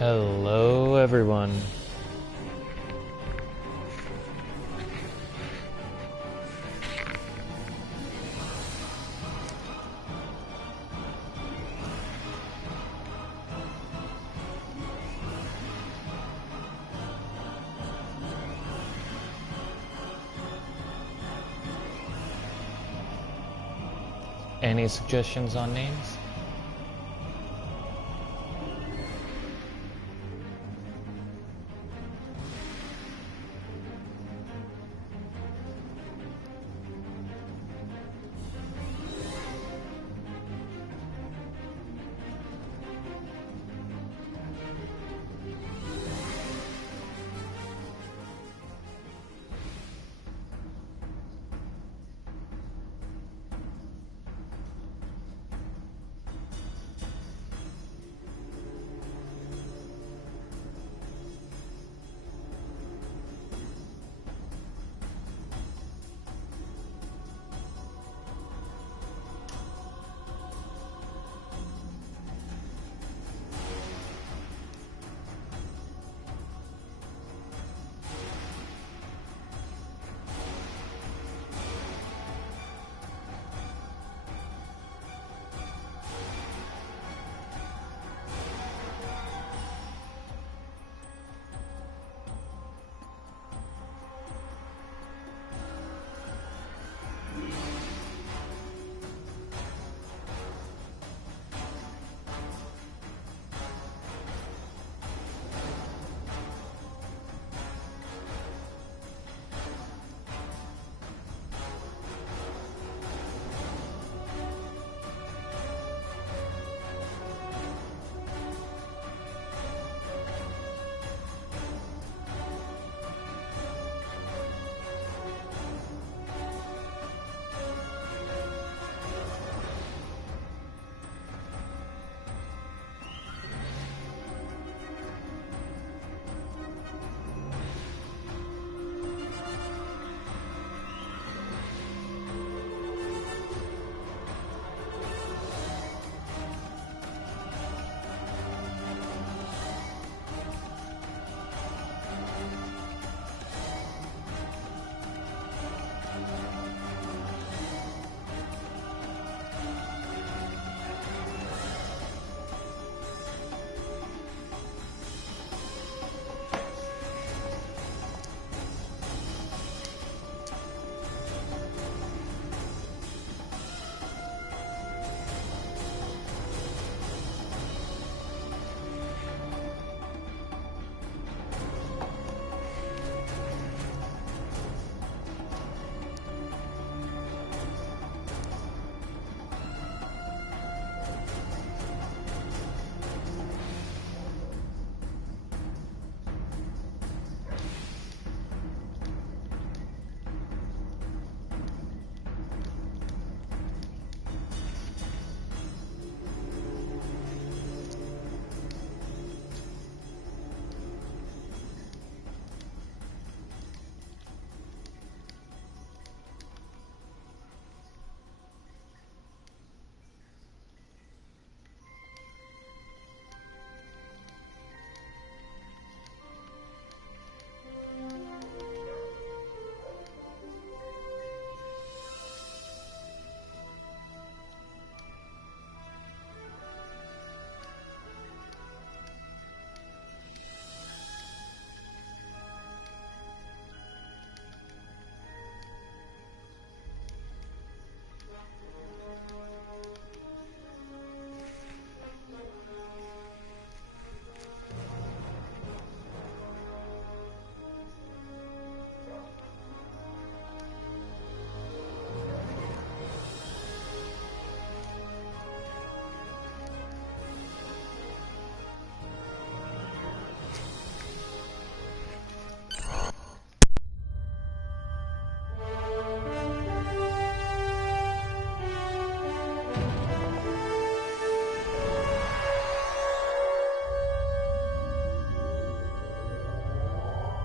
Hello, everyone. Any suggestions on names?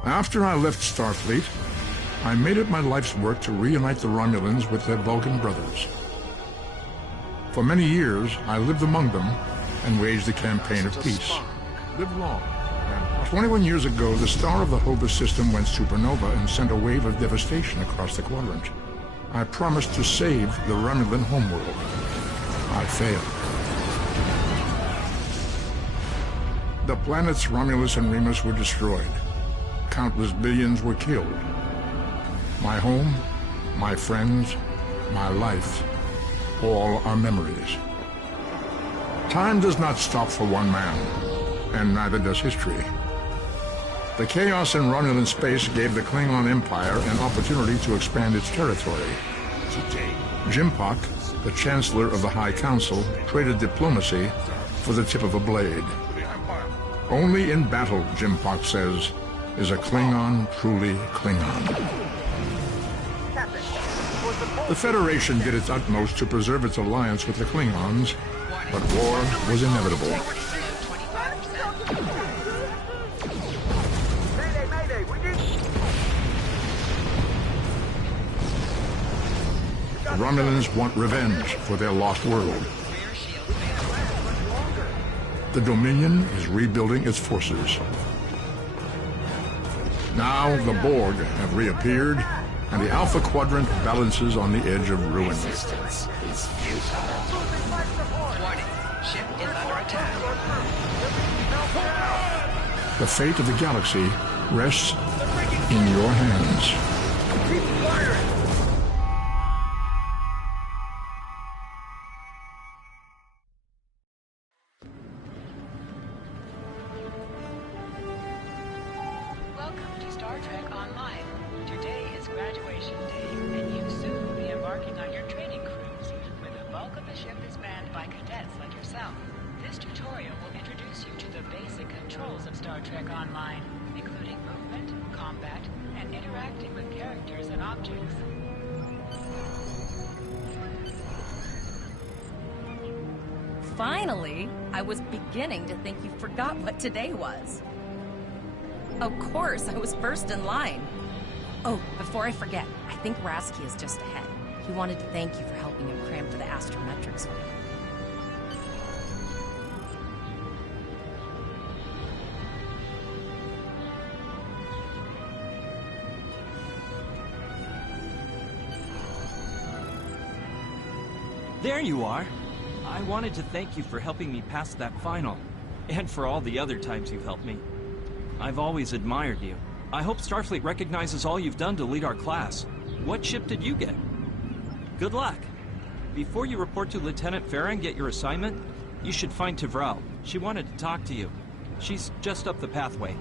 After I left Starfleet, I made it my life's work to reunite the Romulans with their Vulcan brothers. For many years, I lived among them and waged a campaign of peace. Live long. And 21 years ago, the star of the Hova system went supernova and sent a wave of devastation across the quadrant. I promised to save the Romulan homeworld. I failed. The planets Romulus and Remus were destroyed. Countless billions were killed. My home, my friends, my life, all are memories. Time does not stop for one man, and neither does history. The chaos in Romulan space gave the Klingon Empire an opportunity to expand its territory. Jimpak, the Chancellor of the High Council, traded diplomacy for the tip of a blade. Only in battle, Jimpak says, is a Klingon truly Klingon. The Federation did its utmost to preserve its alliance with the Klingons, but war was inevitable. The Romulans want revenge for their lost world. The Dominion is rebuilding its forces. Now the Borg have reappeared, and the Alpha Quadrant balances on the edge of ruin. Resistance is futile. Warning, ship is under attack. The fate of the galaxy rests in your hands. Keep firing! Welcome to Star Trek Online. Today is graduation day, and you soon will be embarking on your training cruise, where the bulk of the ship is manned by cadets like yourself. This tutorial will introduce you to the basic controls of Star Trek Online, including movement, combat, and interacting with characters and objects. Finally! I was beginning to think you forgot what today was. Of course, I was first in line. Oh, before I forget, I think Rasky is just ahead. He wanted to thank you for helping him cram for the astrometrics final. There you are. I wanted to thank you for helping me pass that final, and for all the other times you've helped me. I've always admired you. I hope Starfleet recognizes all you've done to lead our class. What ship did you get? Good luck. Before you report to Lieutenant Farah and get your assignment, you should find Tavral. She wanted to talk to you. She's just up the pathway.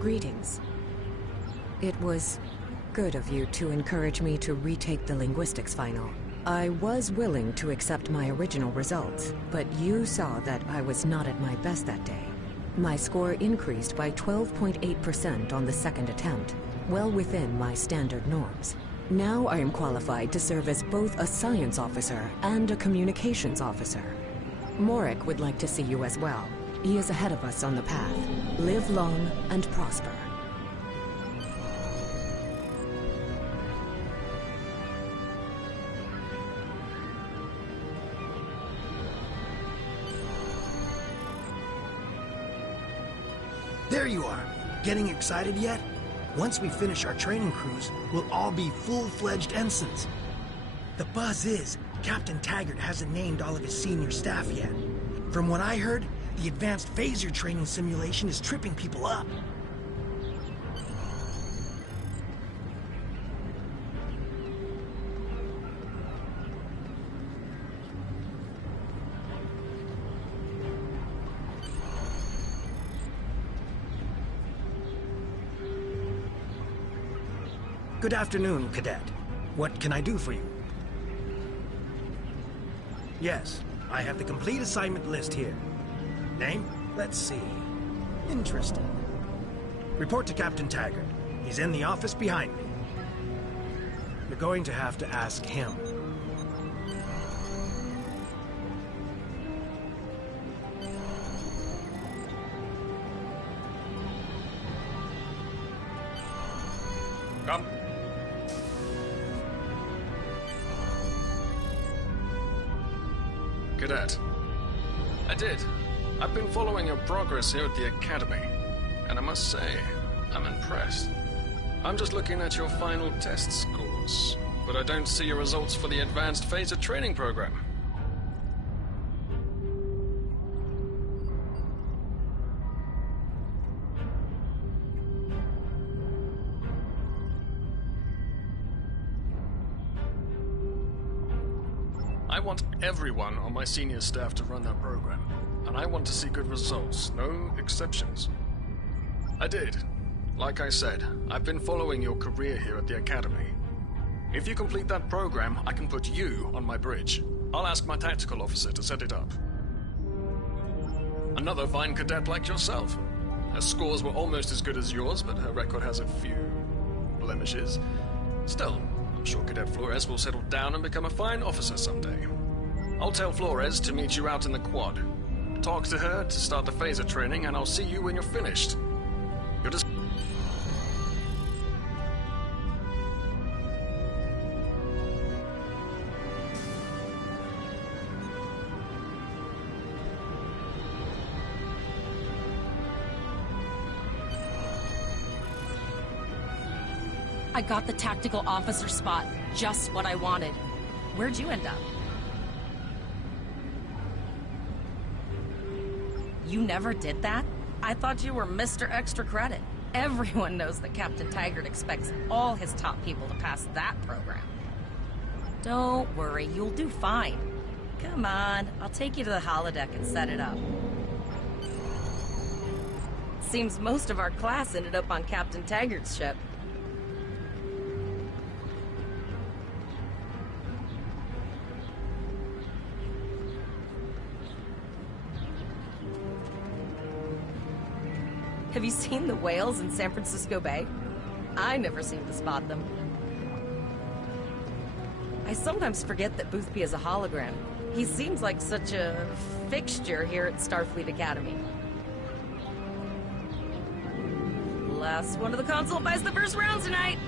Greetings. It was good of you to encourage me to retake the linguistics final. I was willing to accept my original results, but you saw that I was not at my best that day. My score increased by 12.8% on the second attempt, well within my standard norms. Now I am qualified to serve as both a science officer and a communications officer. Morik would like to see you as well. He is ahead of us on the path. Live long and prosper. there you are. Getting excited yet? Once we finish our training cruise, we'll all be full-fledged ensigns. The buzz is, Captain Taggart hasn't named all of his senior staff yet. From what I heard, the advanced phaser training simulation is tripping people up. Good afternoon, Cadet. What can I do for you? Yes, I have the complete assignment list here. Name? Let's see. Interesting. Report to Captain Taggart. He's in the office behind me. You're going to have to ask him. Come. Cadet. I did. I've been following your progress here at the Academy, and I must say, I'm impressed. I'm just looking at your final test scores, but I don't see your results for the Advanced Phaser Training Program. I want everyone on my senior staff to run that program, and I want to see good results, no exceptions. I did. Like I said, I've been following your career here at the Academy. If you complete that program, I can put you on my bridge. I'll ask my tactical officer to set it up. Another fine cadet like yourself. Her scores were almost as good as yours, but her record has a few blemishes. Still, I'm sure Cadet Flores will settle down and become a fine officer someday. I'll tell Flores to meet you out in the quad. Talk to her to start the phaser training, and I'll see you when you're finished. You're just... I got the tactical officer spot. Just what I wanted. Where'd you end up? You never did that? I thought you were Mr. Extra Credit. Everyone knows that Captain Taggart expects all his top people to pass that program. Don't worry, you'll do fine. Come on, I'll take you to the holodeck and set it up. Seems most of our class ended up on Captain Taggart's ship. Have you seen the whales in San Francisco Bay? I never seem to spot them. I sometimes forget that Boothby is a hologram. He seems like such a fixture here at Starfleet Academy. Last one of the console buys the first round tonight!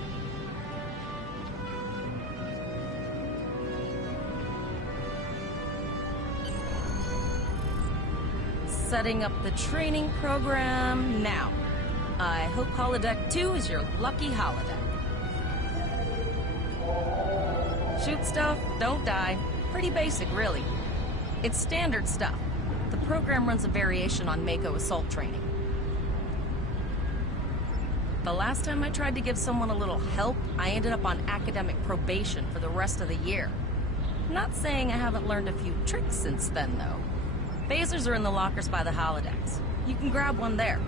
Setting up the training program now. I hope Holodeck 2 is your lucky holodeck. Shoot stuff, don't die. Pretty basic, really. It's standard stuff. The program runs a variation on Mako assault training. The last time I tried to give someone a little help, I ended up on academic probation for the rest of the year. Not saying I haven't learned a few tricks since then, though. Phasers are in the lockers by the holodecks. You can grab one there.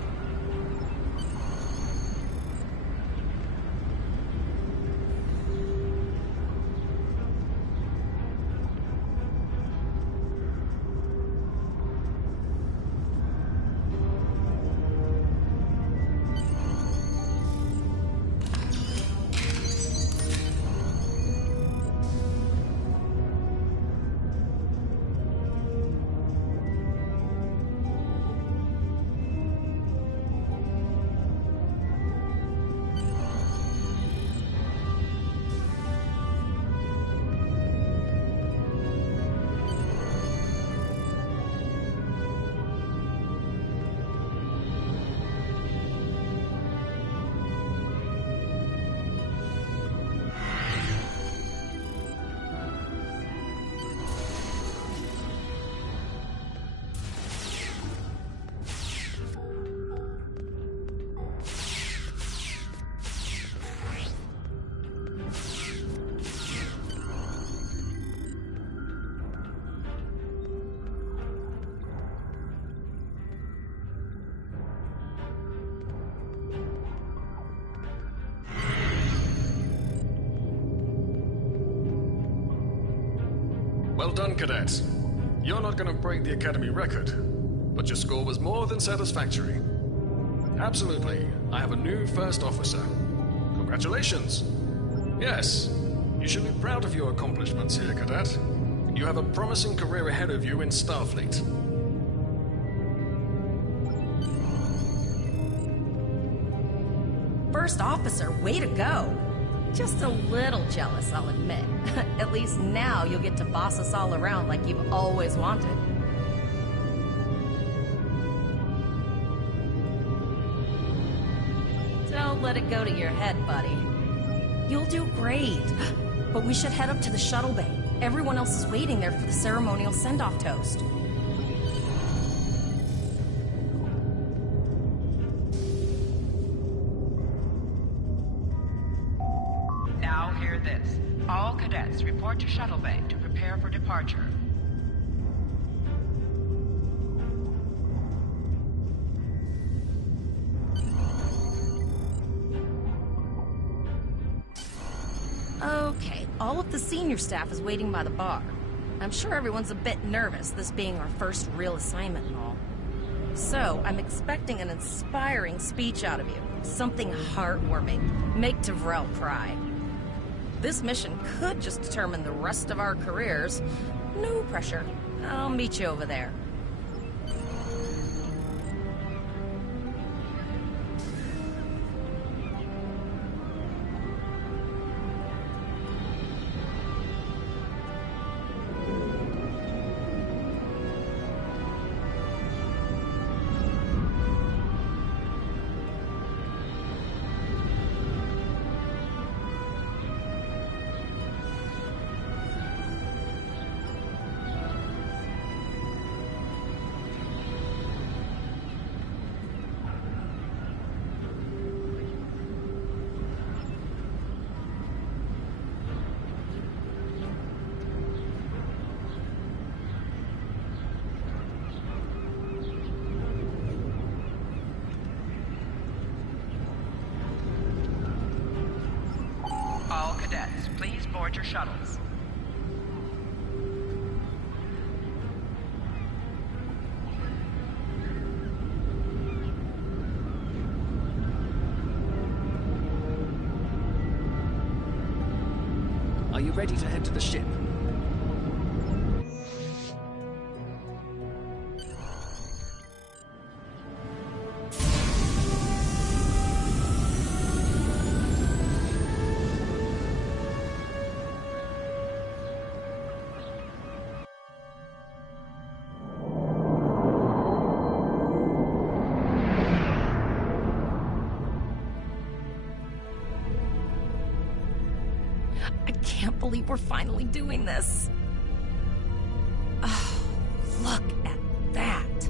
Well done, cadet. You're not going to break the Academy record, but your score was more than satisfactory. Absolutely, I have a new first officer. Congratulations. Yes, you should be proud of your accomplishments here, cadet. You have a promising career ahead of you in Starfleet. First officer, way to go. Just a little jealous, I'll admit. At least now you'll get to boss us all around like you've always wanted. Don't let it go to your head, buddy. You'll do great. But we should head up to the shuttle bay. Everyone else is waiting there for the ceremonial send-off toast. Now hear this. All cadets report to shuttle bay to prepare for departure. Okay, all of the senior staff is waiting by the bar. I'm sure everyone's a bit nervous, this being our first real assignment and all. So, I'm expecting an inspiring speech out of you. Something heartwarming. Make Devrel cry. This mission could just determine the rest of our careers. No pressure. I'll meet you over there. All cadets, please board your shuttles. Are you ready to head to the ship? I can't believe we're finally doing this. Oh, look at that.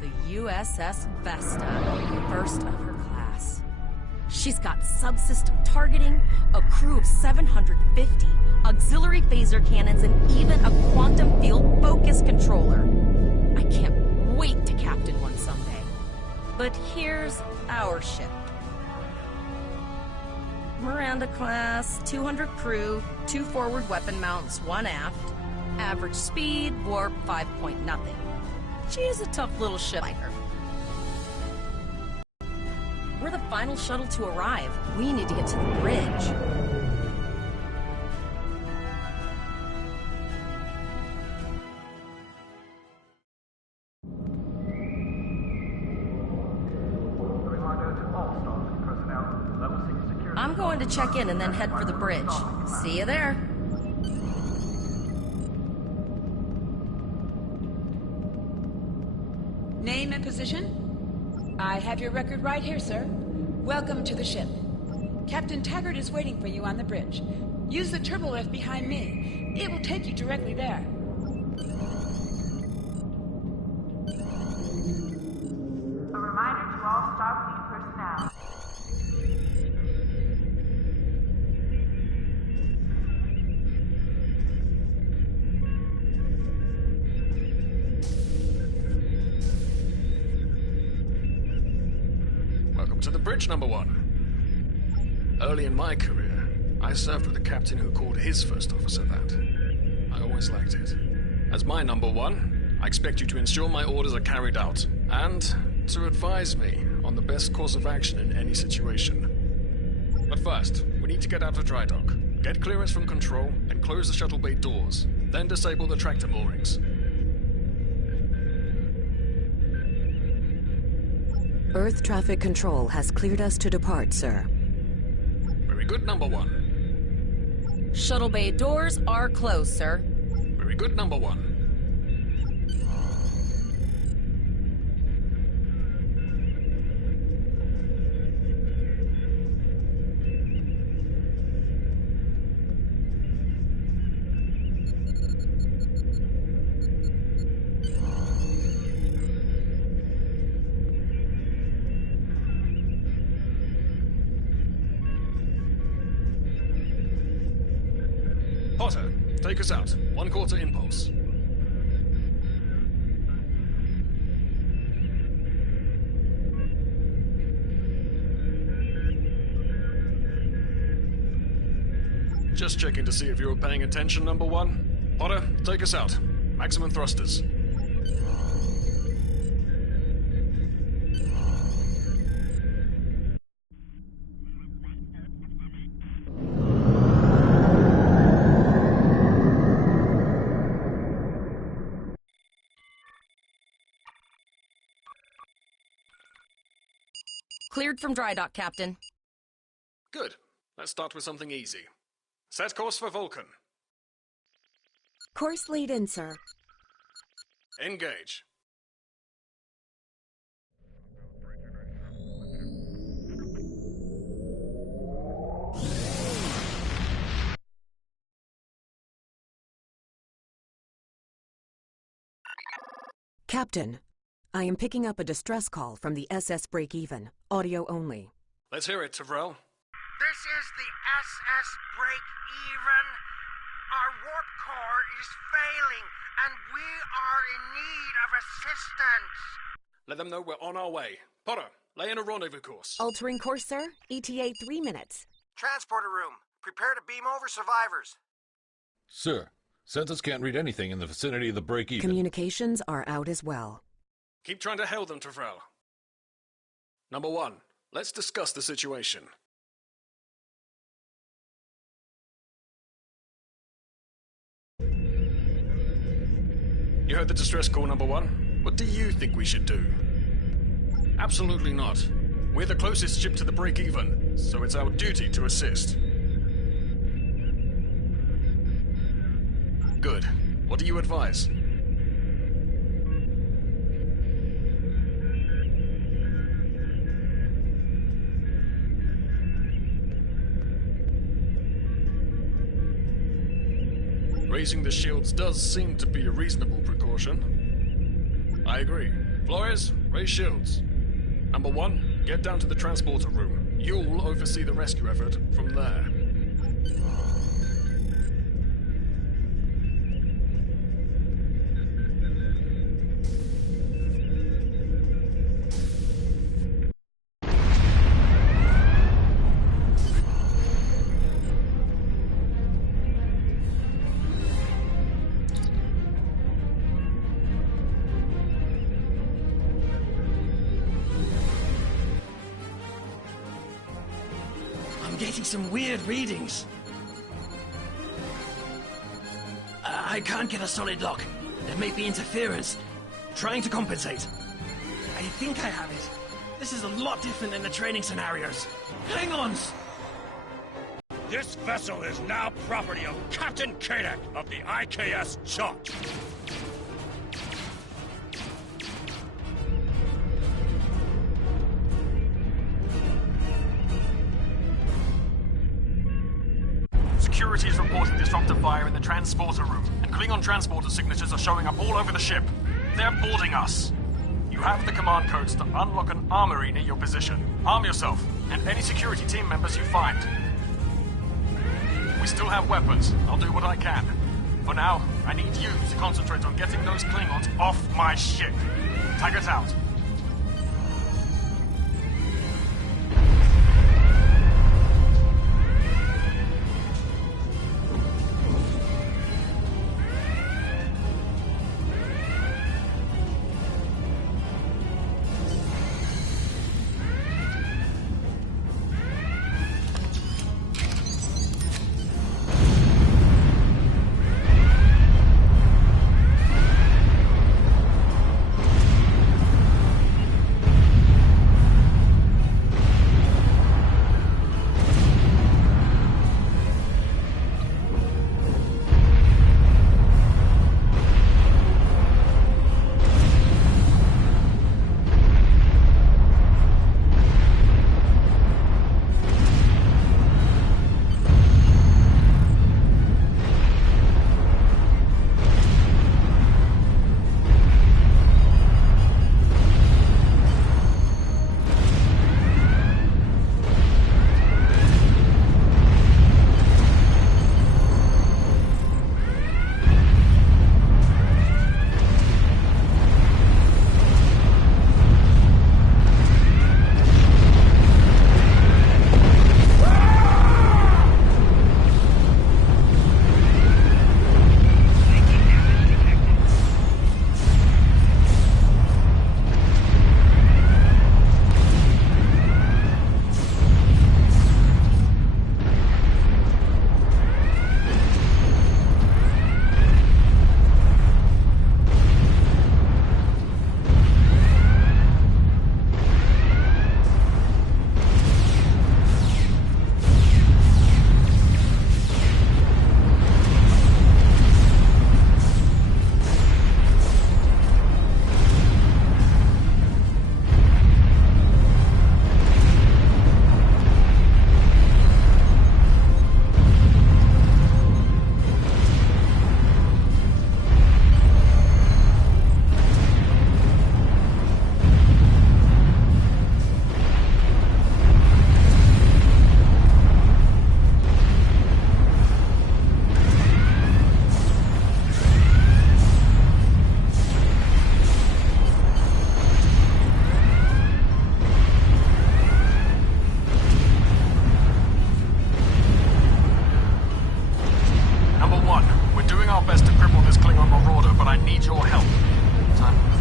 The USS Vesta, first of her class. She's got subsystem targeting, a crew of 750, auxiliary phaser cannons, and even a quantum field focus controller. I can't wait to captain one someday. But here's our ship. Miranda class, 200 crew, 2 forward weapon mounts, 1 aft. Average speed, warp 5 point nothing. She's a tough little ship like her. We're the final shuttle to arrive. We need to get to the bridge. I'm going to check in and then head for the bridge. See you there. Name and position? I have your record right here, sir. Welcome to the ship. Captain Taggart is waiting for you on the bridge. Use the turbo lift behind me. It will take you directly there. A reminder to all Starfleet personnel. Welcome to the bridge, number 1. Early in my career, I served with a captain who called his first officer that. I always liked it. As my number one, I expect you to ensure my orders are carried out, and to advise me on the best course of action in any situation. But first, we need to get out of dry dock, get clearance from control, and close the shuttle bay doors, then disable the tractor moorings. Earth traffic control has cleared us to depart, sir. Very good, number one. Shuttle bay doors are closed, sir. Very good, number one. Potter, take us out. 1/4 impulse. Just checking to see if you were paying attention, number one. Potter, take us out. Maximum thrusters. Cleared from dry dock, Captain. Good. Let's start with something easy. Set course for Vulcan. Course lead in, sir. Engage. Captain, I am picking up a distress call from the SS Break-Even, audio only. Let's hear it, Tyrell. This is the SS Break-Even. Our warp core is failing, and we are in need of assistance. Let them know we're on our way. Potter, lay in a rendezvous course. Altering course, sir. ETA 3 minutes. Transporter room. Prepare to beam over survivors. Sir, Census can't read anything in the vicinity of the Break-Even. Communications are out as well. Keep trying to hail them, Tyrell. Number one, let's discuss the situation. You heard the distress call, number one. What do you think we should do? Absolutely not. We're the closest ship to the Break-Even, so it's our duty to assist. Good. What do you advise? Raising the shields does seem to be a reasonable precaution. I agree. Flores, raise shields. Number one, get down to the transporter room. You'll oversee the rescue effort from there. I'm getting some weird readings. I can't get a solid lock. There may be interference. Trying to compensate. I think I have it. This is a lot different than the training scenarios. Hang on! This vessel is now property of Captain Kadek of the IKS Chalk. Security is reporting disruptive fire in the transporter room, and Klingon transporter signatures are showing up all over the ship. They're boarding us. You have the command codes to unlock an armory near your position. Arm yourself, and any security team members you find. We still have weapons. I'll do what I can. For now, I need you to concentrate on getting those Klingons off my ship. Taggart out. need your help. Time.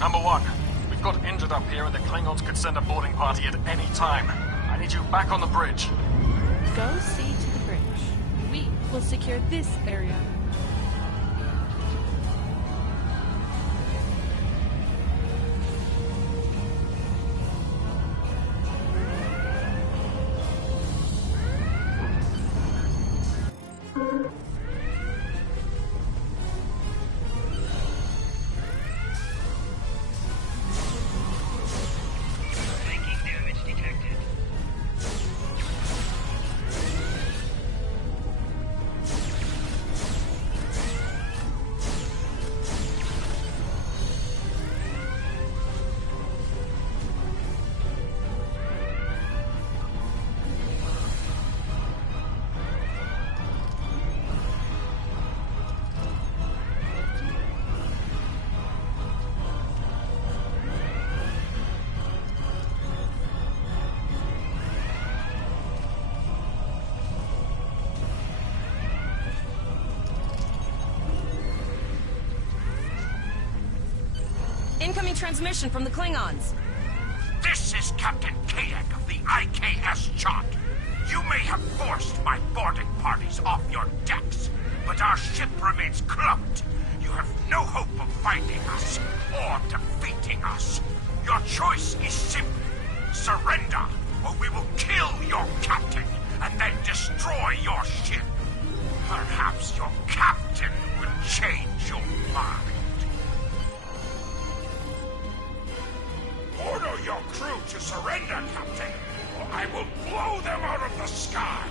Number one, we've got injured up here and the Klingons could send a boarding party at any time. I need you back on the bridge. Go see to the bridge. We will secure this area. Incoming transmission from the Klingons. This is Captain Kadek of the IKS Chart. You may have forced my boarding parties off your decks, but our ship remains cloaked. You have no hope of finding us or defeating us. Your choice is simple. Surrender, or we will kill your captain and then destroy your ship. Perhaps your captain will change your mind. Order your crew to surrender, Captain, or I will blow them out of the sky.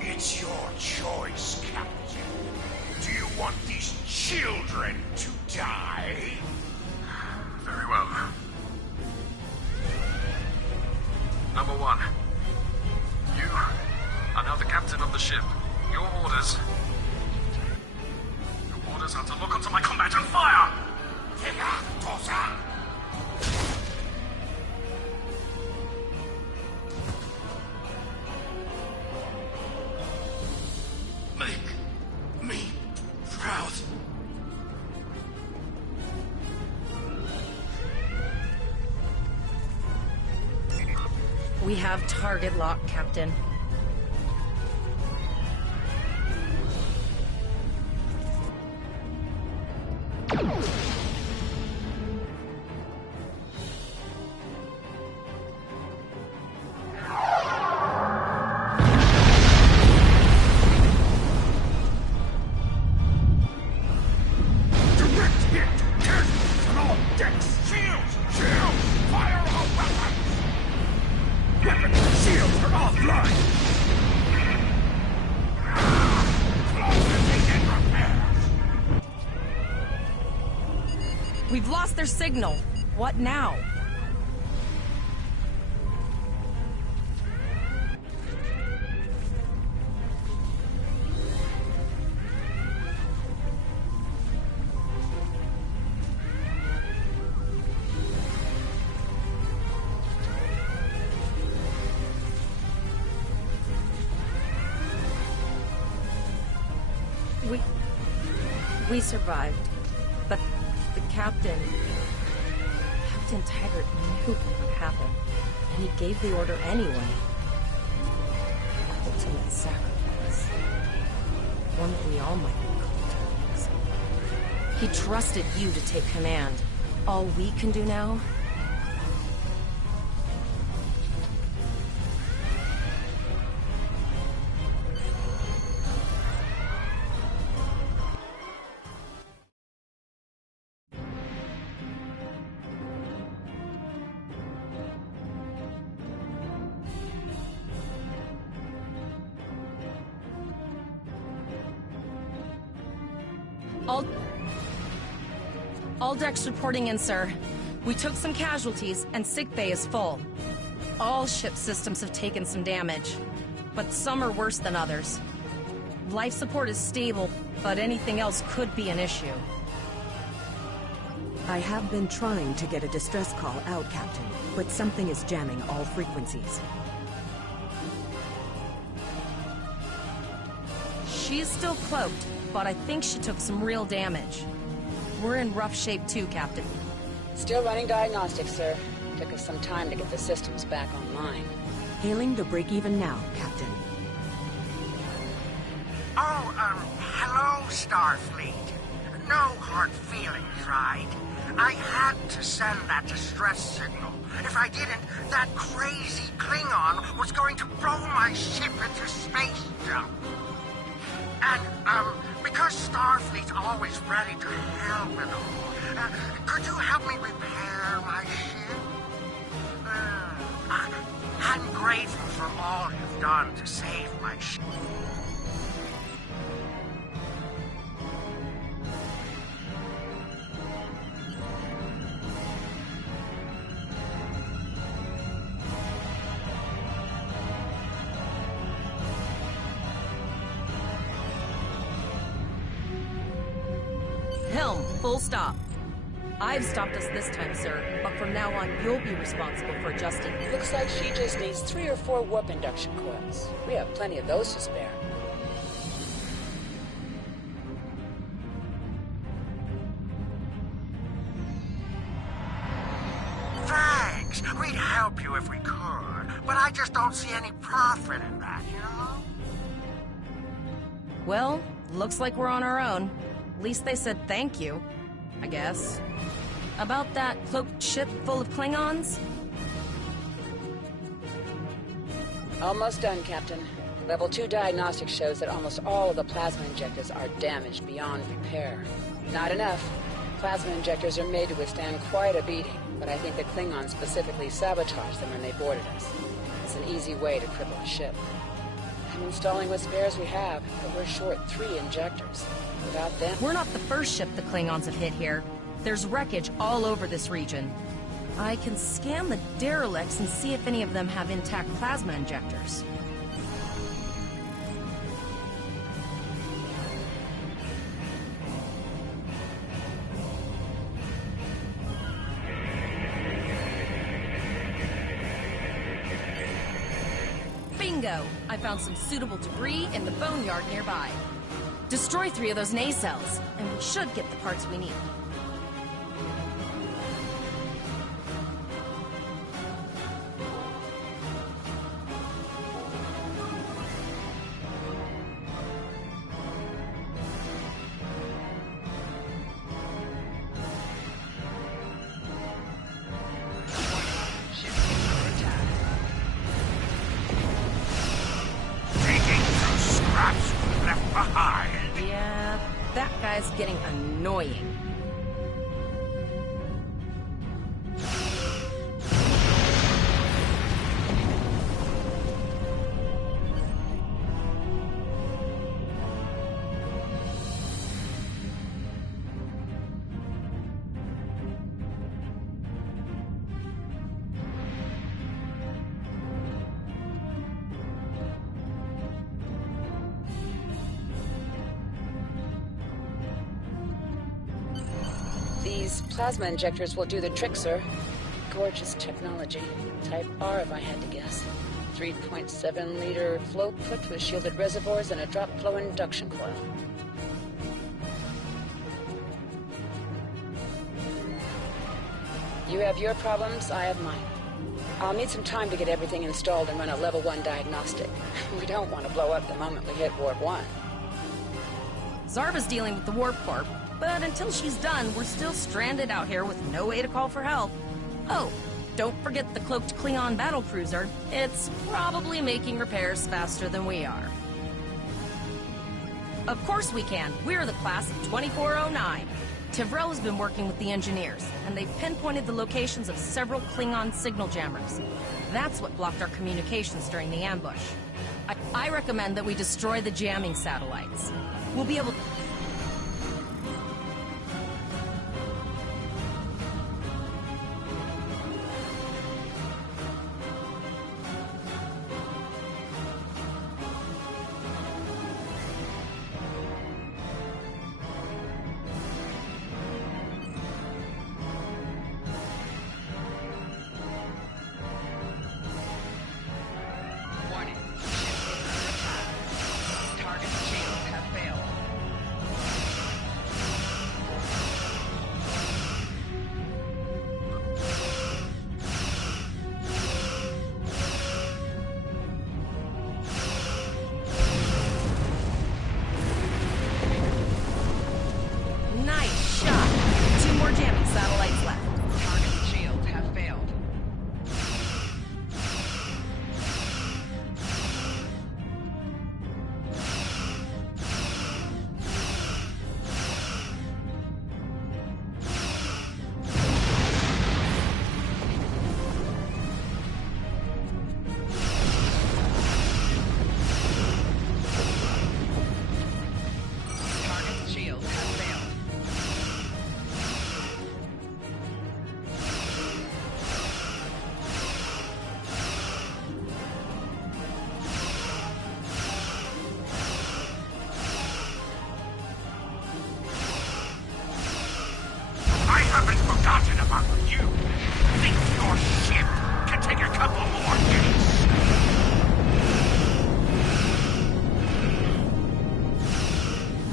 It's your choice, Captain. Do you want these children to die? Very well. Number one, you are now the captain of the ship. Your orders are to look onto my combat and fire! Make me proud. We have target lock, Captain. Shields are offline! We've lost their signal. What now? We survived, but the Captain Taggart knew what would happen, and he gave the order anyway. Ultimate sacrifice. One that we all might be called to. He trusted you to take command. All we can do now... All decks reporting in, sir. We took some casualties, and sickbay is full. All ship systems have taken some damage, but some are worse than others. Life support is stable, but anything else could be an issue. I have been trying to get a distress call out, Captain, but something is jamming all frequencies. She's still cloaked, but I think she took some real damage. We're in rough shape too, Captain. Still running diagnostics, sir. Took us some time to get the systems back online. Hailing the break-even now, Captain. Oh, hello, Starfleet. No hard feelings, right? I had to send that distress signal. If I didn't, that crazy Klingon was going to blow my ship into space jump. And, because Starfleet's always ready to help and all, could you help me repair my ship? I'm grateful for all you've done to save my ship. Helm, full stop. I've stopped us this time, sir, but from now on, you'll be responsible for adjusting. Looks like she just needs 3 or 4 warp induction coils. We have plenty of those to spare. Thanks. We'd help you if we could, but I just don't see any profit in that, you know? Well, looks like we're on our own. At least they said thank you, I guess. About that cloaked ship full of Klingons? Almost done, Captain. Level 2 diagnostics shows that almost all of the plasma injectors are damaged beyond repair. Not enough. Plasma injectors are made to withstand quite a beating, but I think the Klingons specifically sabotaged them when they boarded us. It's an easy way to cripple a ship. I'm installing what spares we have, but we're short 3 injectors. Without them... We're not the first ship the Klingons have hit here. There's wreckage all over this region. I can scan the derelicts and see if any of them have intact plasma injectors. Bingo! I found some suitable debris in the boneyard nearby. Destroy 3 of those nacelles, and we should get the parts we need. Getting annoying. These plasma injectors will do the trick, sir. Gorgeous technology. Type R, if I had to guess. 3.7-liter flow put with shielded reservoirs and a drop flow induction coil. You have your problems, I have mine. I'll need some time to get everything installed and run a level 1 diagnostic. We don't want to blow up the moment we hit warp 1. Zarva's dealing with the warp core, but until she's done, we're still stranded out here with no way to call for help. Oh, don't forget the cloaked Klingon battlecruiser. It's probably making repairs faster than we are. Of course we can. We're the class of 2409. Tivrel has been working with the engineers, and they've pinpointed the locations of several Klingon signal jammers. That's what blocked our communications during the ambush. I recommend that we destroy the jamming satellites. We'll be able to...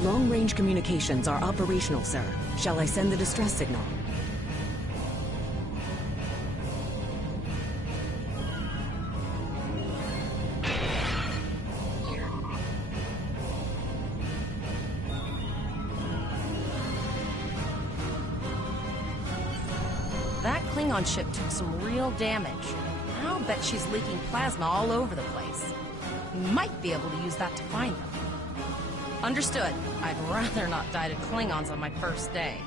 Long-range communications are operational, sir. Shall I send the distress signal? That Klingon ship took some real damage. I'll bet she's leaking plasma all over the place. We might be able to use that to find them. Understood. I'd rather not die to Klingons on my first day.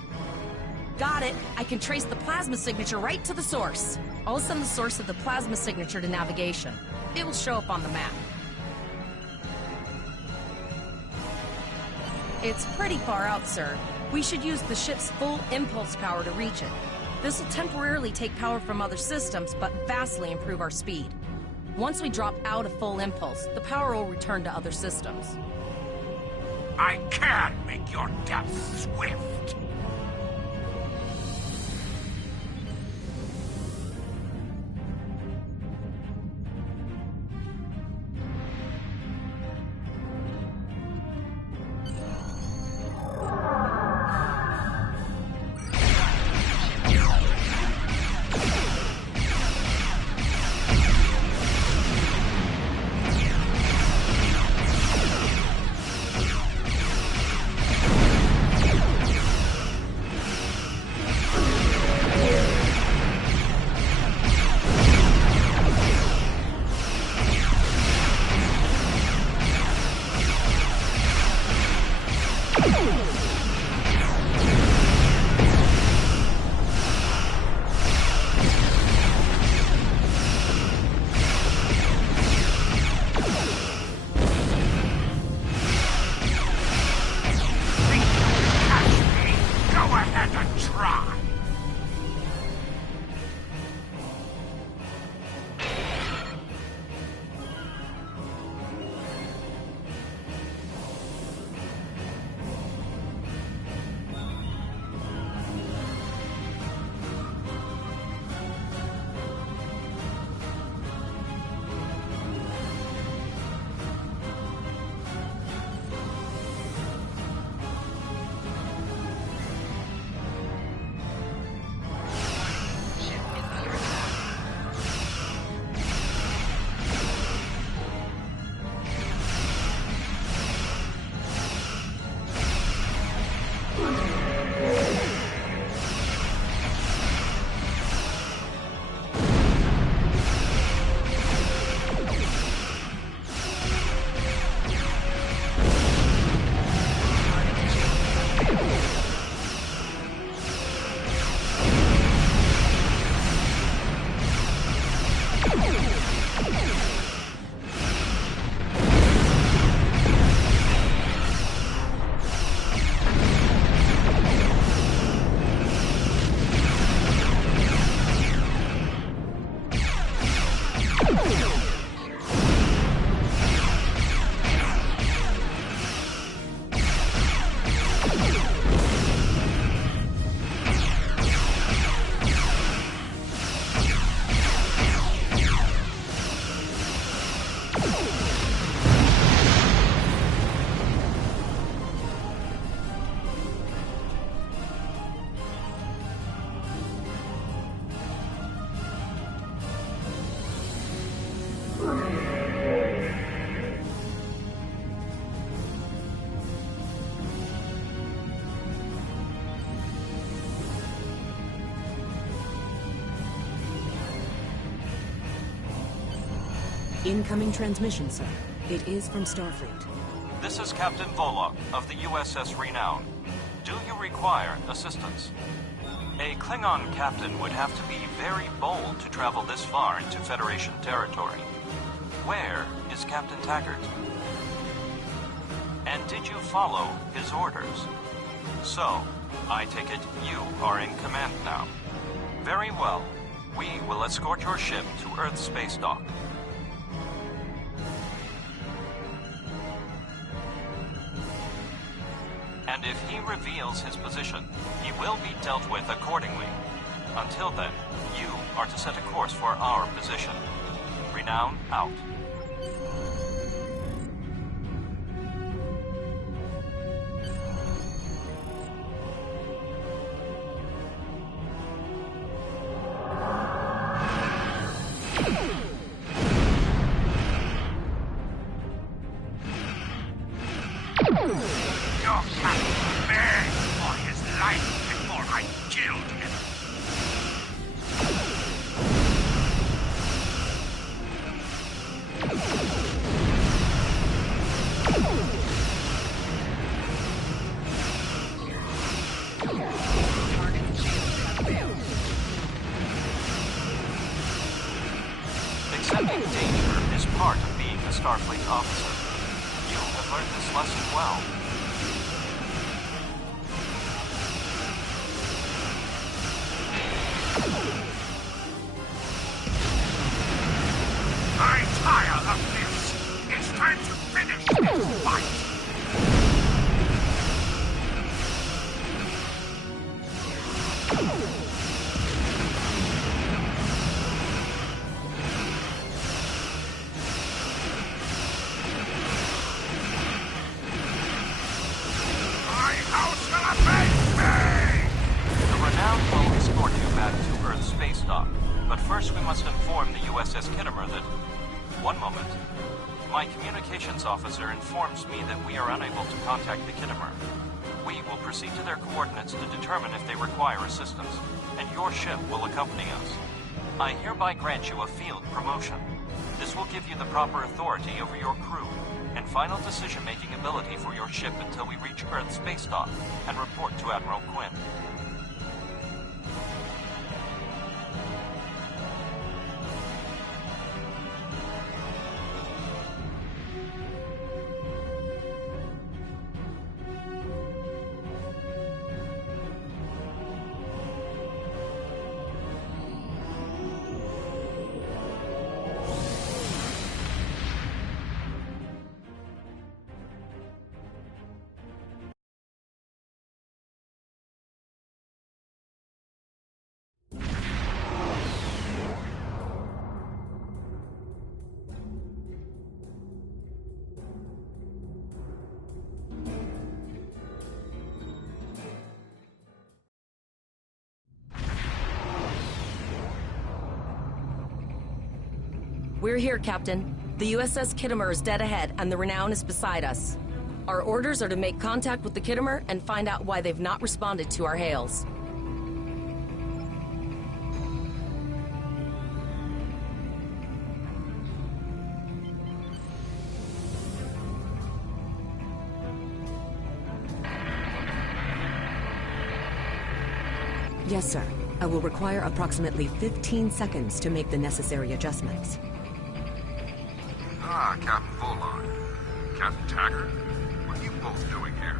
Got it. I can trace the plasma signature right to the source. I'll send the source of the plasma signature to navigation. It will show up on the map. It's pretty far out, sir. We should use the ship's full impulse power to reach it. This will temporarily take power from other systems, but vastly improve our speed. Once we drop out of full impulse, the power will return to other systems. I can make your death swift. Incoming transmission, sir. It is from Starfleet. This is Captain Volok of the USS Renown. Do you require assistance? A Klingon captain would have to be very bold to travel this far into Federation territory. Where is Captain Taggart? And did you follow his orders? So, I take it you are in command now. Very well. We will escort your ship to Earth Space Dock. And if he reveals his position, he will be dealt with accordingly. Until then, you are to set a course for our position. Renown out. Your captain begged for his life before I killed him. Accepting danger is part of being a Starfleet officer. You have learned this lesson well. I tire of this. It's time to finish this fight. My house will avenge me! The Renown will escort you back to Earth Space Dock. But first we must inform the USS Kittimer that... One moment. My communications officer informs me that we are unable to contact the Kittimer. We will proceed to their coordinates to determine if they require assistance, and your ship will accompany us. I hereby grant you a field promotion. This will give you the proper authority over your crew, and final decision-making ability for your ship until we reach Earth Space Dock and report to Admiral Quinn. We're here, Captain. The USS Kittimer is dead ahead, and the Renown is beside us. Our orders are to make contact with the Kittimer and find out why they've not responded to our hails. Yes, sir. I will require approximately 15 seconds to make the necessary adjustments. Ah, Captain Volok. Captain Taggart? What are you both doing here?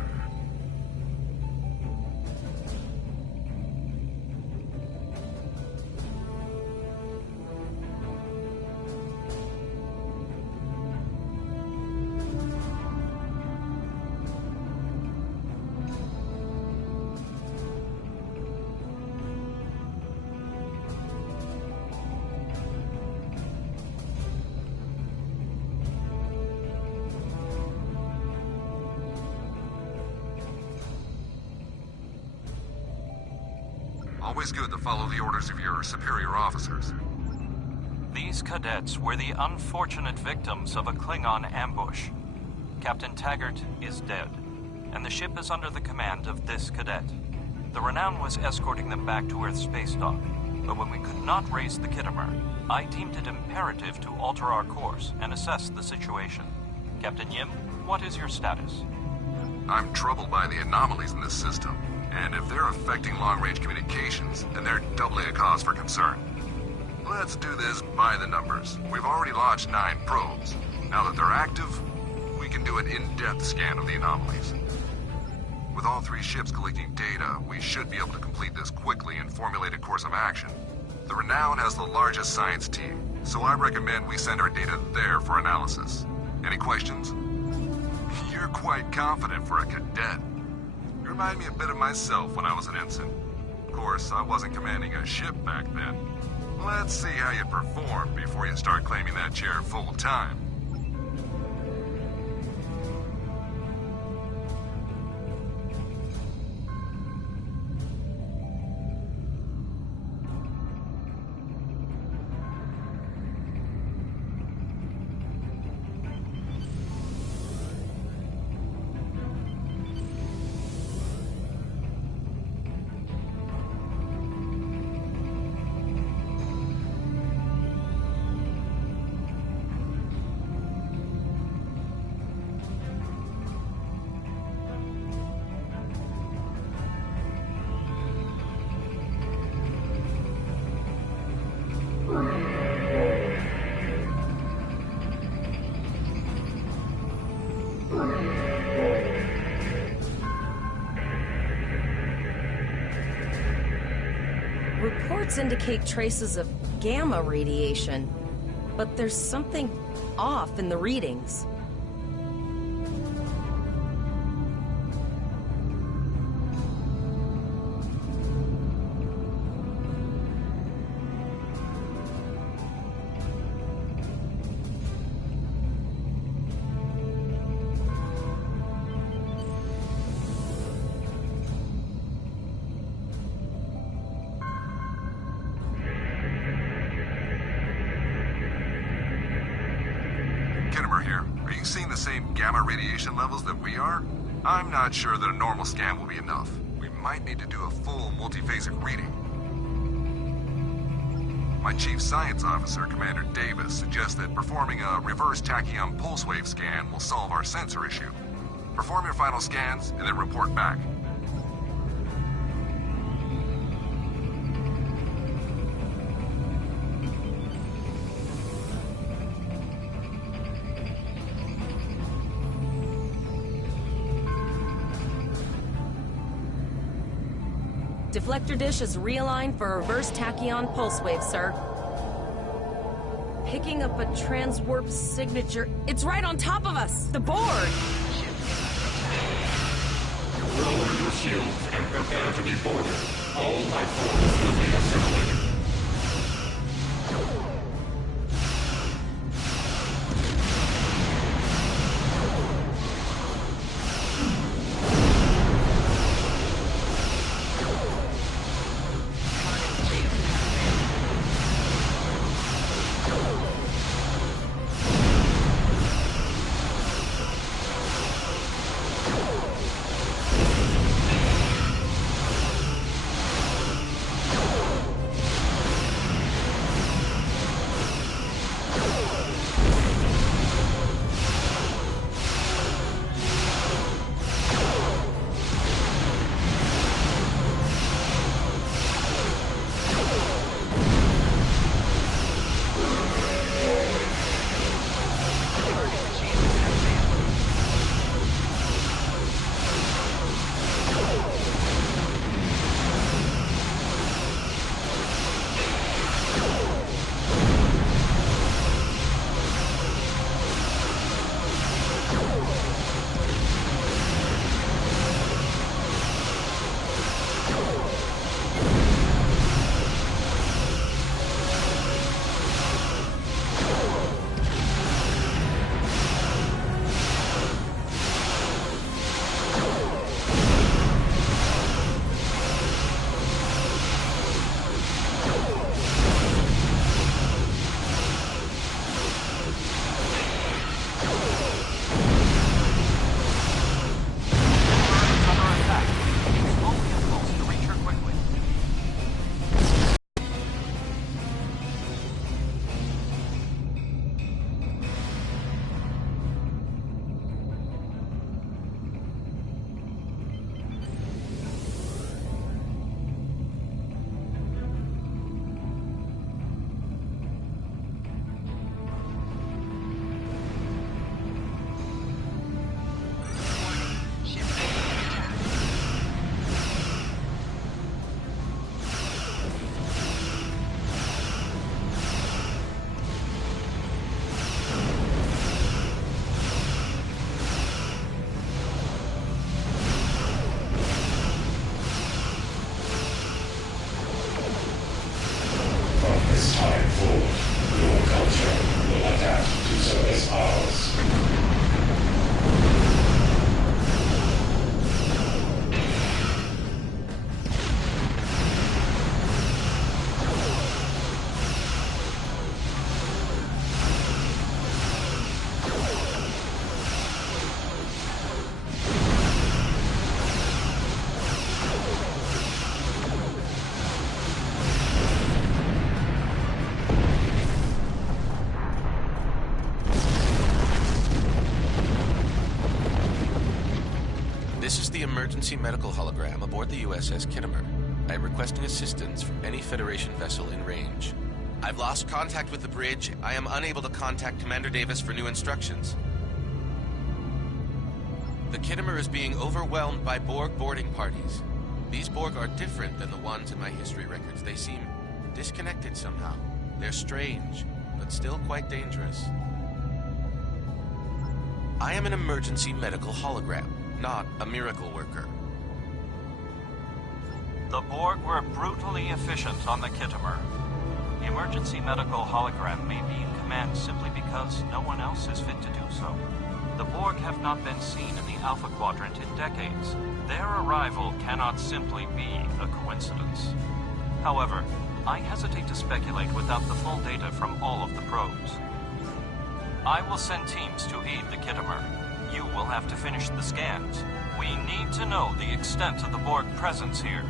Always good to follow the orders of your superior officers. These cadets were the unfortunate victims of a Klingon ambush. Captain Taggart is dead, and the ship is under the command of this cadet. The Renown was escorting them back to Earth Space Dock. but when we could not raise the Kittimer, I deemed it imperative to alter our course and assess the situation. Captain Yim, what is your status? I'm troubled by the anomalies in this system, and if they're affecting long-range communications, then they're doubly a cause for concern. Let's do this by the numbers. We've already launched 9 probes. Now that they're active, we can do an in-depth scan of the anomalies. With all 3 ships collecting data, we should be able to complete this quickly and formulate a course of action. The Renown has the largest science team, so I recommend we send our data there for analysis. Any questions? You're quite confident for a cadet. You remind me a bit of myself when I was an ensign. Of course, I wasn't commanding a ship back then. Let's see how you perform before you start claiming that chair full time. Reports indicate traces of gamma radiation, but there's something off in the readings. Levels that we are? I'm not sure that a normal scan will be enough. We might need to do a full multiphasic reading. My chief science officer, Commander Davis, suggests that performing a reverse tachyon pulse wave scan will solve our sensor issue. Perform your final scans and then report back. Deflector dish is realigned for a reverse tachyon pulse wave, sir. Picking up a transwarp signature. It's right on top of us! The board! Lower your shields and prepare to be boarded. All life forms will be assimilated. This is the emergency medical hologram aboard the USS Kittimer. I am requesting assistance from any Federation vessel in range. I've lost contact with the bridge. I am unable to contact Commander Davis for new instructions. The Kittimer is being overwhelmed by Borg boarding parties. These Borg are different than the ones in my history records. They seem disconnected somehow. They're strange, but still quite dangerous. I am an emergency medical hologram, not a miracle worker. The Borg were brutally efficient on the Kittimer. The emergency medical hologram may be in command simply because no one else is fit to do so. The Borg have not been seen in the Alpha Quadrant in decades. Their arrival cannot simply be a coincidence. However, I hesitate to speculate without the full data from all of the probes. I will send teams to aid the Kittimer. You will have to finish the scans. We need to know the extent of the Borg presence here.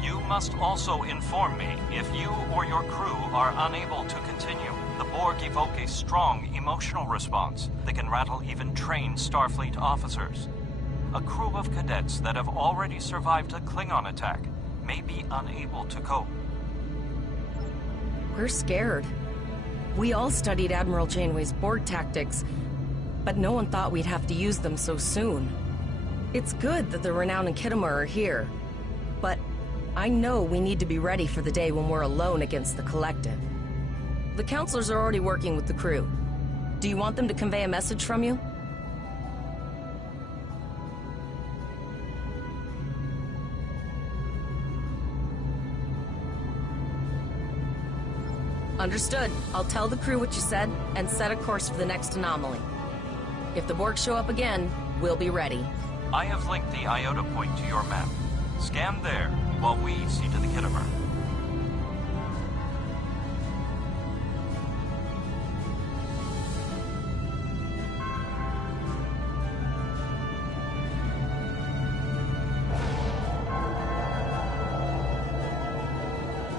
You must also inform me if you or your crew are unable to continue. The Borg evoke a strong emotional response that can rattle even trained Starfleet officers. A crew of cadets that have already survived a Klingon attack may be unable to cope. We're scared. We all studied Admiral Janeway's Borg tactics, but no one thought we'd have to use them so soon. It's good that the Renown and Kittimer are here, but I know we need to be ready for the day when we're alone against the Collective. The counselors are already working with the crew. Do you want them to convey a message from you? Understood. I'll tell the crew what you said and set a course for the next anomaly. If the Borg show up again, we'll be ready. I have linked the Iota point to your map. Scan there while we see to the Kittimer.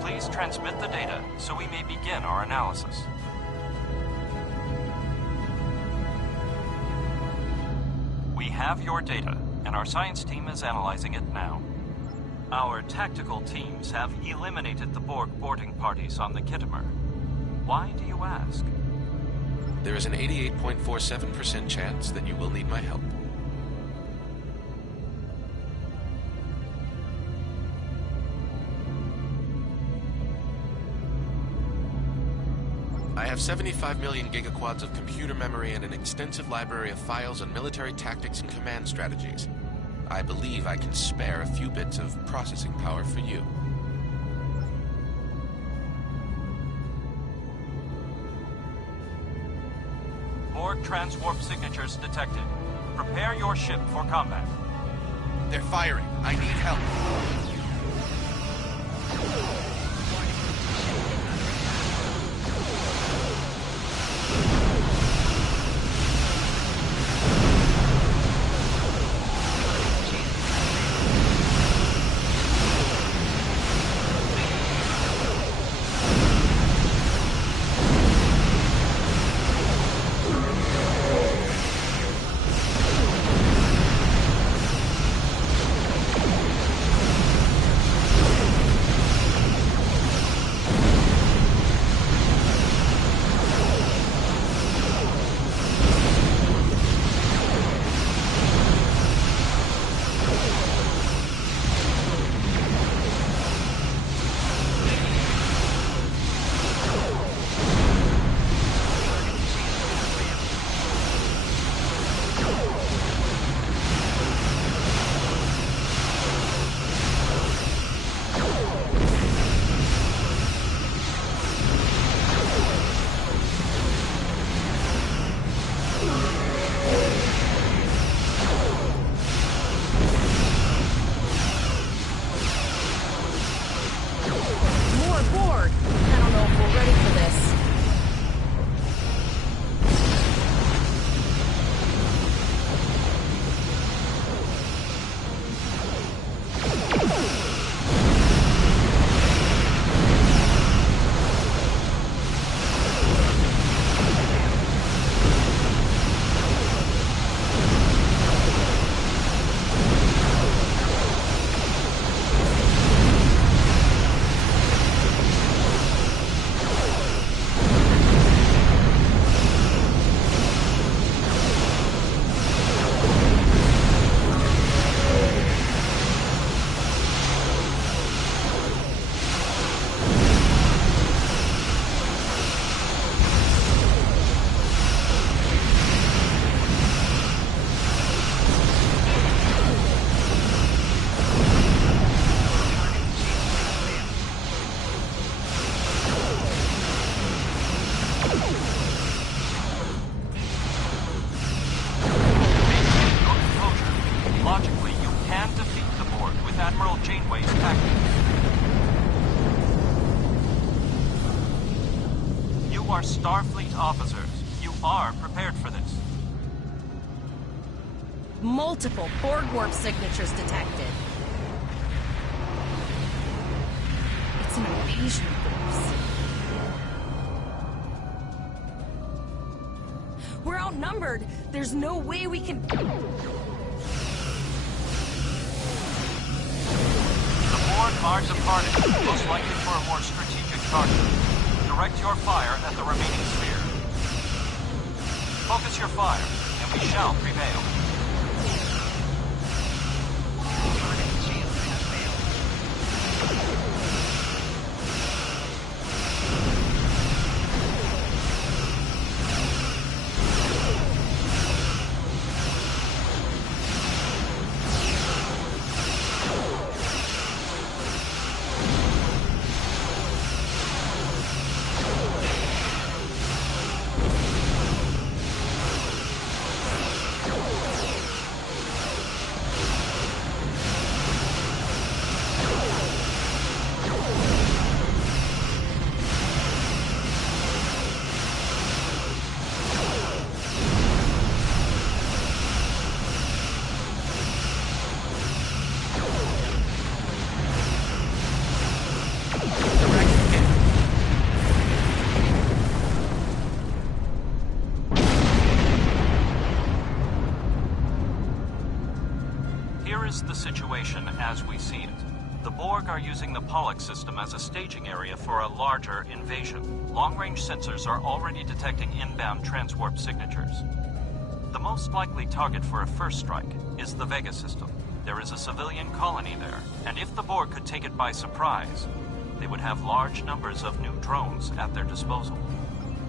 Please transmit the data so we may begin our analysis. We have your data, and our science team is analyzing it now. Our tactical teams have eliminated the Borg boarding parties on the Kittimer. Why do you ask? There is an 88.47% chance that you will need my help. I have 75 million gigaquads of computer memory and an extensive library of files on military tactics and command strategies. I believe I can spare a few bits of processing power for you. Borg transwarp signatures detected. Prepare your ship for combat. They're firing. I need help. are Starfleet officers. You are prepared for this. Multiple Borg warp signatures detected. It's an invasion force. We're outnumbered. There's no way we can... The Borg are departing, most likely for a more strategic target. Direct your fire at the remaining sphere. Focus your fire, and we shall prevail. The situation as we see it. The Borg are using the Pollux system as a staging area for a larger invasion. Long-range sensors are already detecting inbound transwarp signatures. The most likely target for a first strike is the Vega system. There is a civilian colony there, and if the Borg could take it by surprise, they would have large numbers of new drones at their disposal.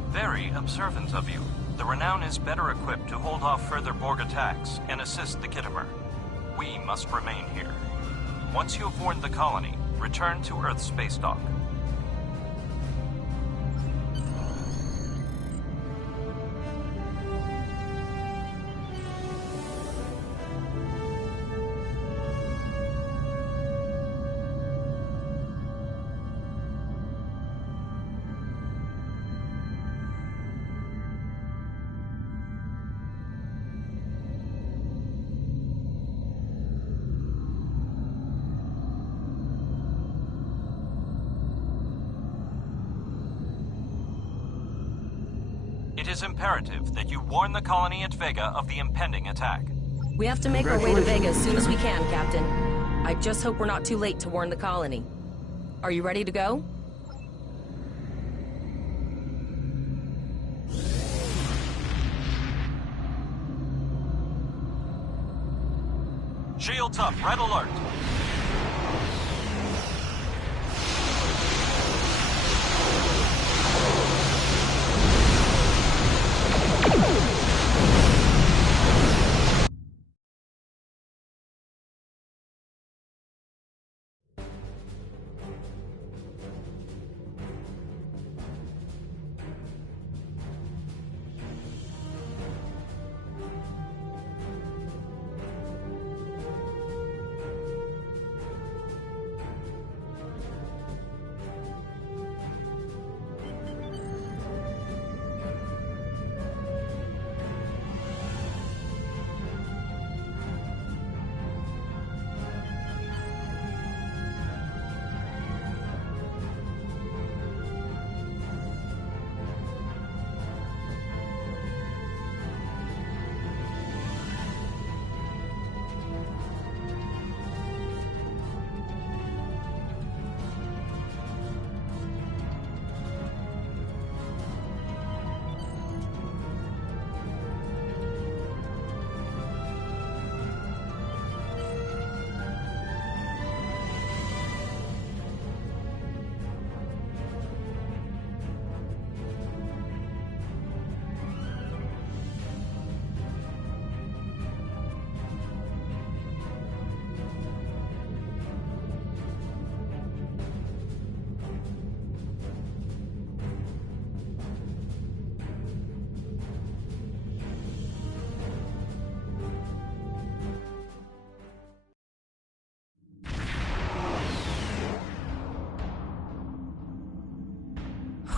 Very observant of you. The Renown is better equipped to hold off further Borg attacks and assist the Khitomer. We must remain here. Once you have warned the colony, return to Earth's space dock. It is imperative that you warn the colony at Vega of the impending attack. We have to make our way to Vega as soon as we can, Captain. I just hope we're not too late to warn the colony. Are you ready to go? Shields up, red alert.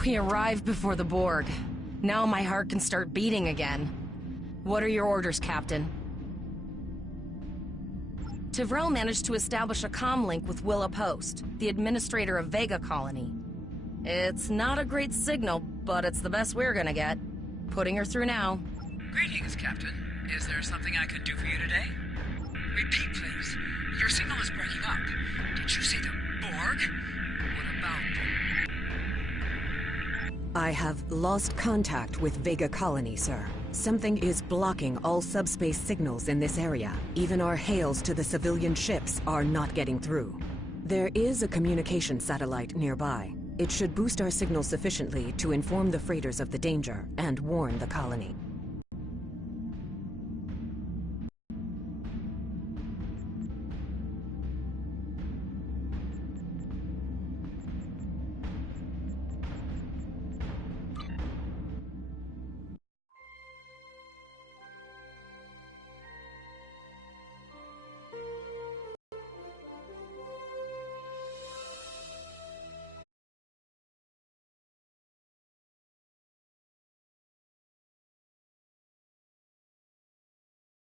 We arrived before the Borg. Now my heart can start beating again. What are your orders, Captain? Tivrel managed to establish a comm link with Willa Post, the administrator of Vega Colony. It's not a great signal, but it's the best we're gonna get. Putting her through now. Greetings, Captain. Is there something I could do for you today? Repeat, please. Your signal is breaking up. Did you say the Borg? What about... I have lost contact with Vega Colony, sir. Something is blocking all subspace signals in this area. Even our hails to the civilian ships are not getting through. There is a communication satellite nearby. It should boost our signal sufficiently to inform the freighters of the danger and warn the colony.